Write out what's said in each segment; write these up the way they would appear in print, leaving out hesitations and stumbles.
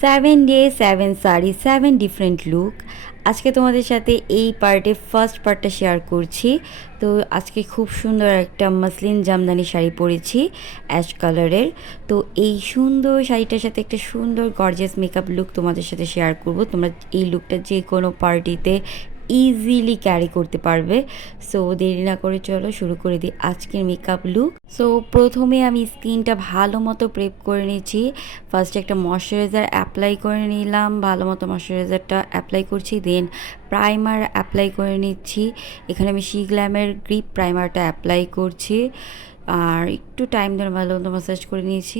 7 day 7 sari 7 different look. আজকে তোমাদের সাথে এই পার্টে ফার্স্ট পার্টটা শেয়ার করছি। তো আজকে খুব সুন্দর একটা মাসলিন জামদানি শাড়ি পরেছি অ্যাশ কালারের। তো এই সুন্দর শাড়িটার সাথে একটা সুন্দর গর্জিয়াস মেকআপ লুক তোমাদের সাথে শেয়ার করব। তোমরা এই লুকটা যে কোনো পার্টিতে ইজিলি ক্যারি করতে পারবে। সো দেরি না করে চলো শুরু করে দিই আজকের মেকআপ লুক। সো প্রথমে আমি স্কিনটা ভালো মতো প্রেপ করে নিয়েছি। ফার্স্টে একটা ময়শ্চারাইজার অ্যাপ্লাই করে নিলাম, ভালো মতো ময়শ্চারাইজারটা অ্যাপ্লাই করছি। দেন প্রাইমার অ্যাপ্লাই করে নিচ্ছি। এখানে আমি গ্ল্যামের গ্রিপ প্রাইমারটা অ্যাপ্লাই করছি আর একটু টাইম ধরে ভালো মতো ম্যাসাজ করে নিয়েছি।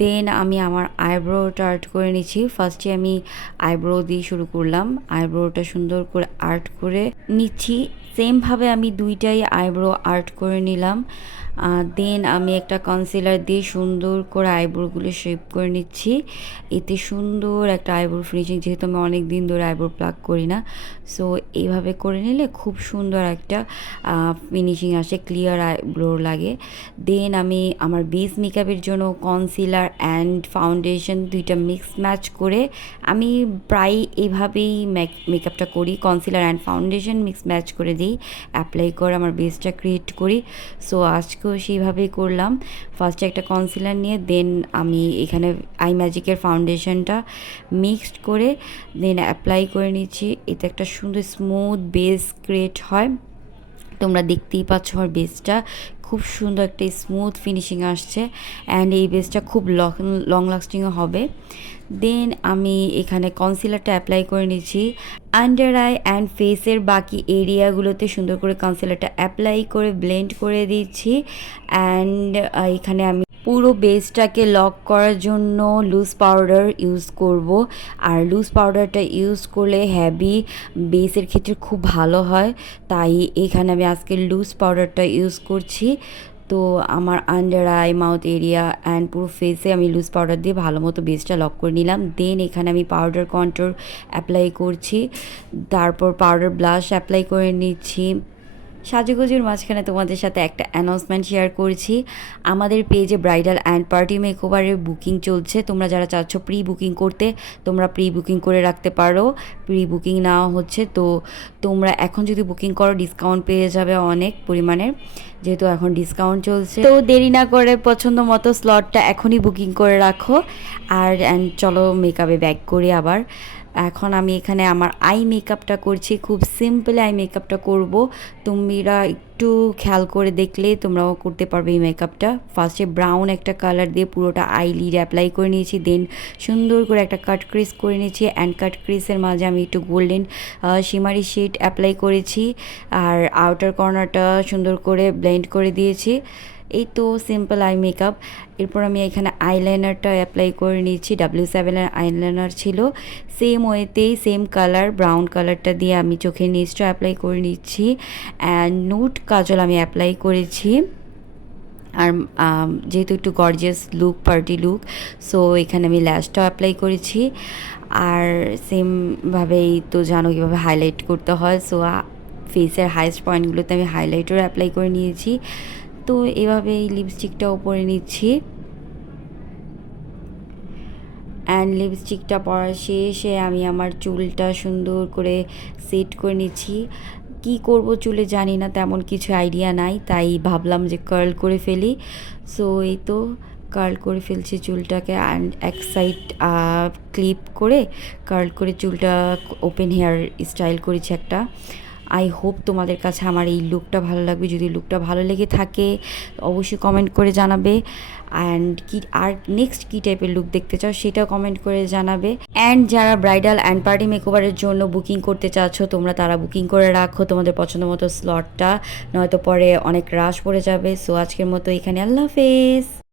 দেন আমি আমার আইব্রোটা আর্ট করে নিয়েছি। ফার্স্টে আমি আইব্রো দিয়ে শুরু করলাম, আইব্রোটা সুন্দর করে আর্ট করে নিচ্ছি। সেমভাবে আমি দুইটাই আইব্রো আর্ট করে নিলাম। দেন আমি একটা কনসিলার দিয়ে সুন্দর করে আইব্রোগুলো শেপ করে নিচ্ছি। এতে সুন্দর একটা আইব্রো ফিনিশিং, যেহেতু আমি অনেক দিন ধরে আইব্রো প্লাক করি না, সো এইভাবে করে নিলে খুব সুন্দর একটা ফিনিশিং আসে, ক্লিয়ার আইব্রো লাগে। দেন আমি আমার বেস মেকআপের জন্য কনসিলার অ্যান্ড ফাউন্ডেশন দুইটা মিক্স ম্যাচ করে আমি প্রায় এভাবেই মেকআপটা করি। Concealer and foundation mix match করে দিই, অ্যাপ্লাই করে আমার বেসটা ক্রিয়েট করি। সো আজকেও সেইভাবেই করলাম। ফার্স্টে একটা কনসিলার নিয়ে দেন আমি এখানে আই ম্যাজিকের ফাউন্ডেশনটা মিক্সড করে দেন অ্যাপ্লাই করে নিচ্ছি। এতে একটা সুন্দর স্মুথ বেস ক্রিয়েট হয়। তোমরা দেখতেই পাচ্ছ আমার বেসটা খুব সুন্দর একটা স্মুথ ফিনিশিং আসছে অ্যান্ড এই বেসটা খুব লং লাস্টিংও হবে। দেন আমি এখানে কনসিলারটা অ্যাপ্লাই করে নিচ্ছি। আন্ডার আই অ্যান্ড ফেসের বাকি এরিয়াগুলোতে সুন্দর করে কনসিলারটা অ্যাপ্লাই করে ব্লেন্ড করে দিচ্ছি। অ্যান্ড এখানে আমি পুরো বেসটাকে লক করার জন্য লুজ পাউডার ইউজ করব। আর লুজ পাউডারটা ইউজ করলে হ্যাভি বেসের ক্ষেত্রে খুব ভালো হয়, তাই এখানে আমি আজকে লুজ পাউডারটা ইউজ করছি। তো আমার under eye, mouth area and পুরো ফেসে আমি লুজ পাউডার দিয়ে ভালো মতো বেসটা লক করে নিলাম। দেন এখানে আমি পাউডার কন্ট্রোল অ্যাপ্লাই করছি, তারপর পাউডার ব্লাশ অ্যাপ্লাই করে নিচ্ছি। সাজুগুজুর মাঝখানে তোমাদের সাথে একটা অ্যানাউন্সমেন্ট শেয়ার করছি। আমাদের পেজে ব্রাইডাল অ্যান্ড পার্টি মেকওভারের বুকিং চলছে। তোমরা যারা চাচ্ছ প্রি বুকিং করতে, তোমরা প্রি বুকিং করে রাখতে পারো। প্রি বুকিং নেওয়া হচ্ছে, তো তোমরা এখন যদি বুকিং করো ডিসকাউন্ট পেয়ে যাবে অনেক পরিমাণের, যেহেতু এখন ডিসকাউন্ট চলছে। তো দেরি না করে পছন্দ মতো স্লটটা এখনই বুকিং করে রাখো। আর চলো মেকআপে ব্যাক করি আবার। এখন আমি এখানে আমার আই মেকআপটা করছি, খুব সিম্পল আই মেকআপটা করব। তোমরা একটু খেয়াল করে দেখলে তোমরাও করতে পারবে এই মেকআপটা। ফার্স্টে ব্রাউন একটা কালার দিয়ে পুরোটা আই লিড অ্যাপ্লাই করে নিয়েছি। দেন সুন্দর করে একটা কাট ক্রিস করে নিয়েছি অ্যান্ড কাট ক্রিসের মাঝে আমি একটু গোল্ডেন শিমারি শেড অ্যাপ্লাই করেছি আর আউটার কর্নারটা সুন্দর করে ব্লেন্ড করে দিয়েছি। এই তো সিম্পল আই মেকআপ। এরপর আমি এখানে আইলাইনারটা অ্যাপ্লাই করে নিচ্ছি। W7-এর আইলাইনার ছিল, সেম ওয়েতেই সেম কালার ব্রাউন কালারটা দিয়ে আমি চোখের নিচটা অ্যাপ্লাই করে নিচ্ছি। অ্যান্ড নুট কাজল আমি অ্যাপ্লাই করেছি। আর যেহেতু একটু gorgeous look, party look, so এখানে আমি ল্যাশটাও অ্যাপ্লাই করেছি। আর সেমভাবেই তো জানো কীভাবে হাইলাইট করতে হয়, সো ফেসের হাইস্ট পয়েন্টগুলোতে আমি হাইলাইটার অ্যাপ্লাই করে নিয়েছি। তো এভাবে এই লিপস্টিকটাও পরে নিচ্ছি। অ্যান্ড লিপস্টিকটা পরা শেষে আমি আমার চুলটা সুন্দর করে সেট করে নিচ্ছি। কি করব চুলে জানি না, তেমন কিছু আইডিয়া নাই, তাই ভাবলাম যে কার্ল করে ফেলি। সো এই তো কার্ল করে ফেলছি চুলটাকে অ্যান্ড এক সাইড ক্লিপ করে কার্ল করে চুলটা ওপেন হেয়ার স্টাইল করেছি একটা। আই হোপ তোমাদের কাছে আমার এই লুকটা ভালো লাগবে। যদি লুকটা ভালো লেগে থাকে অবশ্যই কমেন্ট করে জানাবে। অ্যান্ড কি আর নেক্সট কী টাইপের লুক দেখতে চাও সেটাও কমেন্ট করে জানাবে। অ্যান্ড যারা ব্রাইডাল অ্যান্ড পার্টি মেকওভারের জন্য বুকিং করতে চাচ্ছ তোমরা তারা বুকিং করে রাখো তোমাদের পছন্দ মতো স্লটটা, নয়তো পরে অনেক রাশ পড়ে যাবে। সো আজকের মতো এখানে, আল্লাহ হাফেজ।